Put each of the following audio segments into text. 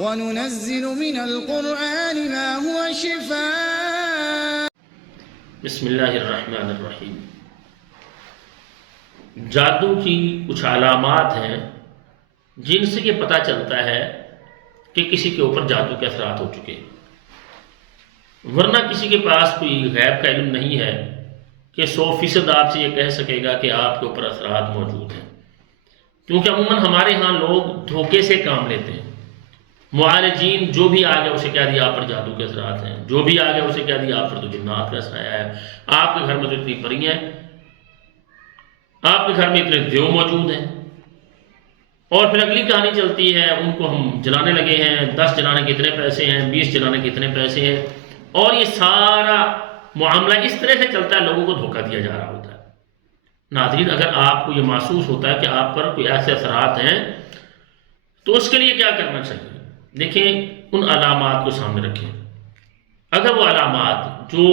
وَنُنَزِّلُ مِنَ الْقُرْآنِ مَا هُوَ شِفَاءٌ. بسم اللہ الرحمن الرحیم. جادو کی کچھ علامات ہیں جن سے یہ پتہ چلتا ہے کہ کسی کے اوپر جادو کے اثرات ہو چکے ہیں، ورنہ کسی کے پاس کوئی غیب کا علم نہیں ہے کہ 100% آپ سے یہ کہہ سکے گا کہ آپ کے اوپر اثرات موجود ہیں، کیونکہ عموماً ہمارے ہاں لوگ دھوکے سے کام لیتے ہیں. معالجین جو بھی آ گیا اسے کہہ دیا آپ پر جادو کے اثرات ہیں، جو بھی آ گیا اسے کہہ دیا آپ پر تو جنات کا سایہ ہے، آپ کے گھر میں تو اتنی پری ہیں، آپ کے گھر میں اتنے دیو موجود ہیں. اور پھر اگلی کہانی چلتی ہے، ان کو ہم جلانے لگے ہیں، 10 جلانے کے اتنے پیسے ہیں، 20 جلانے کے اتنے پیسے ہیں، اور یہ سارا معاملہ اس طرح سے چلتا ہے، لوگوں کو دھوکہ دیا جا رہا ہوتا ہے. ناظرین، اگر آپ کو یہ محسوس ہوتا ہے کہ آپ پر کوئی ایسے اثرات ہیں تو اس کے لیے کیا کرنا چاہیے؟ دیکھیں، ان علامات کو سامنے رکھیں. اگر وہ علامات جو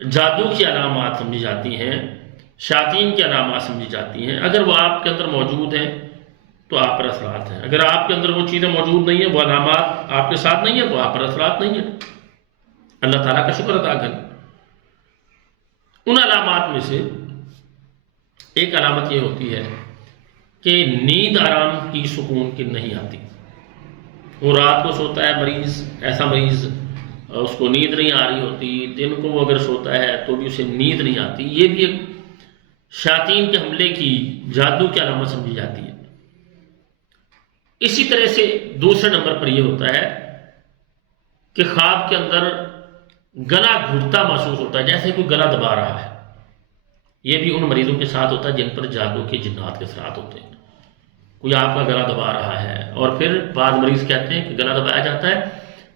جادو کی علامات سمجھی جاتی ہیں، شیاطین کی علامات سمجھی جاتی ہیں، اگر وہ آپ کے اندر موجود ہیں تو آپ پر اثرات ہیں. اگر آپ کے اندر وہ چیزیں موجود نہیں ہیں، وہ علامات آپ کے ساتھ نہیں ہیں، تو آپ پر اثرات نہیں ہیں. اللہ تعالیٰ کا شکر ادا کریں. ان علامات میں سے ایک علامت یہ ہوتی ہے کہ نیند آرام کی سکون کی نہیں آتی. وہ رات کو سوتا ہے مریض، ایسا مریض اس کو نیند نہیں آ رہی ہوتی، دن کو وہ اگر سوتا ہے تو بھی اسے نیند نہیں آتی. یہ بھی ایک شیاطین کے حملے کی، جادو کی علامت سمجھی جاتی ہے. اسی طرح سے دوسرے نمبر پر یہ ہوتا ہے کہ خواب کے اندر گلا گھٹتا محسوس ہوتا ہے، جیسے کوئی گلا دبا رہا ہے. یہ بھی ان مریضوں کے ساتھ ہوتا ہے جن پر جادو کے جنات کے اثرات ہوتے ہیں. کوئی آپ کا گلا دبا رہا ہے، اور پھر بعض مریض کہتے ہیں کہ گلا دبایا جاتا ہے،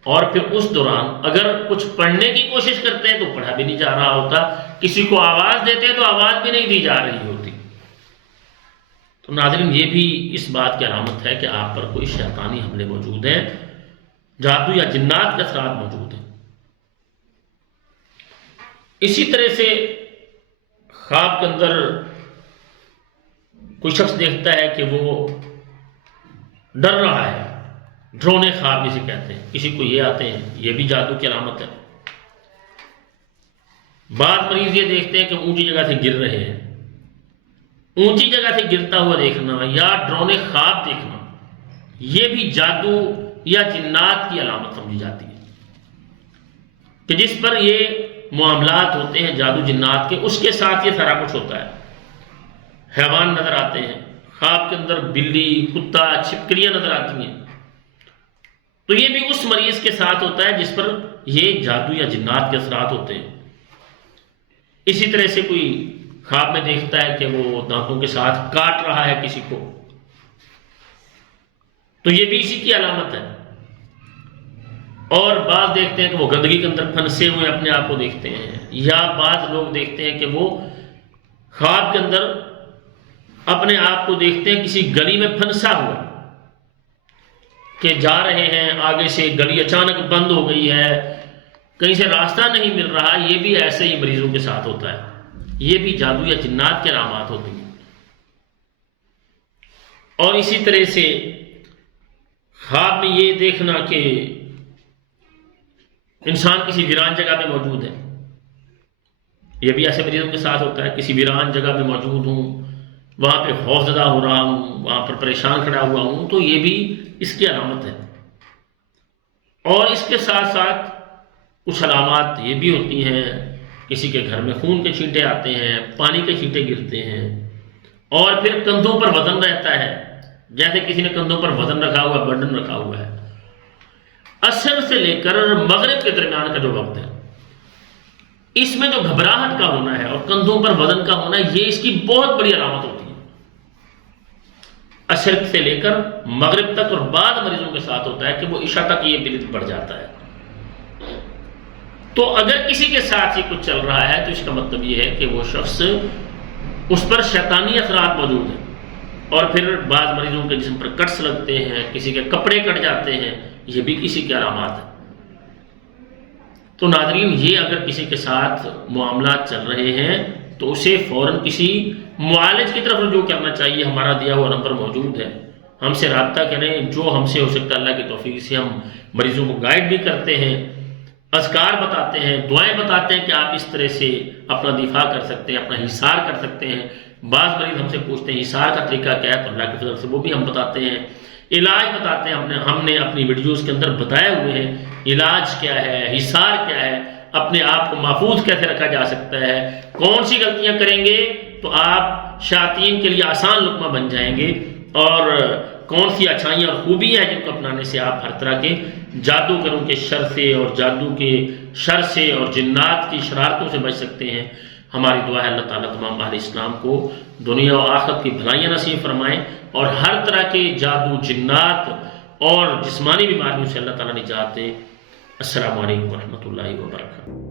اور پھر اس دوران اگر کچھ پڑھنے کی کوشش کرتے ہیں تو پڑھا بھی نہیں جا رہا ہوتا، کسی کو آواز دیتے ہیں تو آواز بھی نہیں دی جا رہی ہوتی. تو ناظرین، یہ بھی اس بات کی علامت ہے کہ آپ پر کوئی شیطانی حملے موجود ہیں، جادو یا جنات کے اثرات موجود ہیں. اسی طرح سے خواب کے اندر کوئی شخص دیکھتا ہے کہ وہ ڈر رہا ہے، ڈرونے خواب جسے کہتے ہیں، کسی کو یہ آتے ہیں، یہ بھی جادو کی علامت ہے. بعض مریض یہ دیکھتے ہیں کہ اونچی جگہ سے گر رہے ہیں. اونچی جگہ سے گرتا ہوا دیکھنا یا ڈرونے خواب دیکھنا، یہ بھی جادو یا جنات کی علامت سمجھی جاتی ہے کہ جس پر یہ معاملات ہوتے ہیں جادو جنات کے، اس کے ساتھ یہ سارا کچھ ہوتا ہے. حیوان نظر آتے ہیں خواب کے اندر، بلی، کتا، چھپکلیاں نظر آتی ہیں، تو یہ بھی اس مریض کے ساتھ ہوتا ہے جس پر یہ جادو یا جنات کے اثرات ہوتے ہیں. اسی طرح سے کوئی خواب میں دیکھتا ہے کہ وہ دانتوں کے ساتھ کاٹ رہا ہے کسی کو، تو یہ بھی اسی کی علامت ہے. اور بعض دیکھتے ہیں کہ وہ گندگی کے اندر پھنسے ہوئے اپنے آپ کو دیکھتے ہیں، یا بعض لوگ دیکھتے ہیں کہ وہ خواب کے اندر اپنے آپ کو دیکھتے ہیں کسی گلی میں پھنسا ہوا، کہ جا رہے ہیں، آگے سے گلی اچانک بند ہو گئی ہے، کہیں سے راستہ نہیں مل رہا. یہ بھی ایسے ہی مریضوں کے ساتھ ہوتا ہے. یہ بھی جادو یا جنات کے علامات ہوتی ہیں. اور اسی طرح سے خواب میں یہ دیکھنا کہ انسان کسی ویران جگہ میں موجود ہے، یہ بھی ایسے مریضوں کے ساتھ ہوتا ہے. کسی ویران جگہ میں موجود ہوں، وہاں پہ خوفزدہ ہو رہا ہوں، وہاں پر پریشان کھڑا ہوا ہوں، تو یہ بھی اس کی علامت ہے. اور اس کے ساتھ ساتھ کچھ علامات یہ بھی ہوتی ہیں، کسی کے گھر میں خون کے چھینٹے آتے ہیں، پانی کے چھینٹے گرتے ہیں، اور پھر کندھوں پر وزن رہتا ہے، جیسے کسی نے کندھوں پر وزن رکھا ہوا، برڈن رکھا ہوا ہے. عصر سے لے کر مغرب کے درمیان کا جو وقت ہے، اس میں جو گھبراہٹ کا ہونا ہے اور کندھوں پر وزن کا ہونا ہے، یہ اس کی بہت بڑی علامت ہوتی ہے. عصر سے لے کر مغرب تک، اور بعض مریضوں کے ساتھ ہوتا ہے کہ وہ عشاء تک یہ بلت بڑھ جاتا ہے. تو اگر کسی کے ساتھ یہ کچھ چل رہا ہے تو اس کا مطلب یہ ہے کہ وہ شخص، اس پر شیطانی اثرات موجود ہیں. اور پھر بعض مریضوں کے جسم پر کٹس لگتے ہیں، کسی کے کپڑے کٹ جاتے ہیں، یہ بھی کسی کی علامات ہے. تو ناظرین، یہ اگر کسی کے ساتھ معاملات چل رہے ہیں تو اسے فوراً کسی معالج کی طرف رجوع کرنا چاہیے. ہمارا دیا ہوا نمبر موجود ہے، ہم سے رابطہ کریں، جو ہم سے ہو سکتا ہے اللہ کی توفیق سے ہم مریضوں کو گائیڈ بھی کرتے ہیں، اذکار بتاتے ہیں، دعائیں بتاتے ہیں کہ آپ اس طرح سے اپنا دفاع کر سکتے ہیں، اپنا حصار کر سکتے ہیں۔ بعض مریض ہم سے پوچھتے ہیں حصار کا طریقہ کیا ہے، تو اللہ کی فضل سے وہ بھی ہم بتاتے ہیں، علاج بتاتے ہیں۔ ہم نے اپنی ویڈیوز کے اندر بتائے ہوئے ہیں علاج کیا ہے، حصار کیا ہے، اپنے آپ کو محفوظ کیسے رکھا جا سکتا ہے، کون سی غلطیاں کریں گے تو آپ شیاطین کے لیے آسان لقمہ بن جائیں گے، اور کون سی اچھائیاں اور خوبیاں ہیں جن کو اپنانے سے آپ ہر طرح کے جادوگروں کے شر سے اور جادو کے شر سے اور جنات کی شرارتوں سے بچ سکتے ہیں۔ ہماری دعا ہے اللہ تعالیٰ تمام اہل اسلام کو دنیا و آخرت کی بھلائیاں نصیب فرمائیں، اور ہر طرح کے جادو، جنات اور جسمانی بیماریوں سے اللہ تعالیٰ نجات دے۔ السلام علیکم ورحمۃ اللہ وبرکاتہ۔